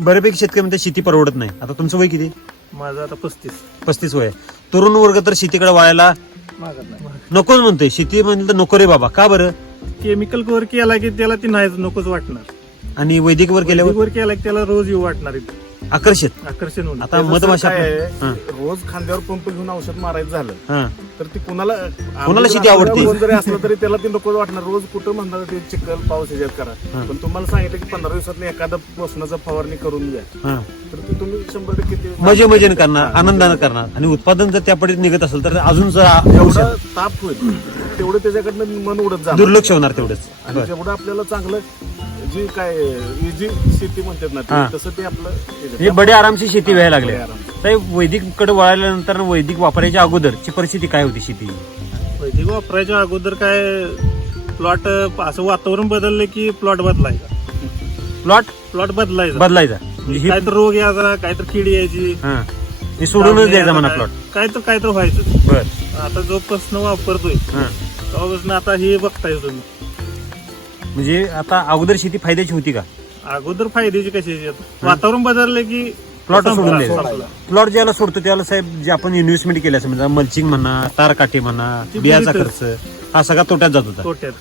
बऱ्यापैकी शेतकरी म्हणते शेती परवडत नाही. आता तुमचं वय किती? माझं आता पस्तीस. पस्तीस वय आहे. तरुण वर्ग तर शेतीकडे वळायला मागत नाही. नकोच म्हणतोय. शेती म्हणलं तर नको रे बाबा. का बरं? केमिकल वर केला की त्याला ती नाहीच नकोच वाटणार. आणि वैदिक वर केल्यावर? वर केला की त्याला रोज येऊ वाटणार इथे. आकर्षित. आकर्षण होणार आता त्याचं मधमाशा काय. आहे, रोज खांद्यावर पंप घेऊन औषध मारायचं झालं हा. तर ती कुणाला कुणाला शेती आवडते? कोण जरी असलं तरी त्याला ती नको वाटणार. रोज कुठं म्हणणार ते चिखल पाऊस ह्याच्यात करा. पण तुम्हाला सांगितलं की पंधरा दिवसात एखादा पोषणाचा फवारणी करून घ्या. हा. तर ते तुम्ही शंभर टक्के ते मजे मजेने करणार आनंदानं करणार. आणि उत्पादन जर त्या पद्धतीत निघत असेल तर अजून जर एवढा ताप होईल. तेवढं त्याच्याकडनं मन उडत जाणार. दुर्लक्ष होणार तेवढंच. आणि जेवढं आपल्याला चांगलं जी काय इजी शेती म्हणतात ना हा. ते, तसं ते आपलं हे हे बडे आरामची शेती व्हायला लागली. साहेब वैदिककडे वळाल्यानंतर वैदिक वापरायच्या अगोदरची परिस्थिती काय होती शेती? वैदिक वापरायच्या अगोदर काय प्लॉट असं वातावरण बदललं की प्लॉट बदलायचा. प्लॉट प्लॉट बदलायचा. बदलायचा. म्हणजे ही- काय तर रोग यायचा काय तर किडी यायची. हा. हे सोडूनच द्यायचा म्हणा प्लॉट. काय तर काय तर व्हायचं. बर. आता जोपासून वापरतोय हा. तेव्हापासून आता हे बघताय तुम्ही. म्हणजे आता अगोदर शेती फायद्याची होती का अगोदर फायद्याची कशी? वातावरण बदललं की प्लॉट सोडून द्यायचा. प्लॉट ज्याला सोडतो त्याला साहेब जे आपण इन्व्हेस्टमेंट केली असं म्हणजे मल्चिंग म्हणा तार काटे म्हणा बियाचा. खर्च हा सगळा तोट्यात जात होता तोट्यात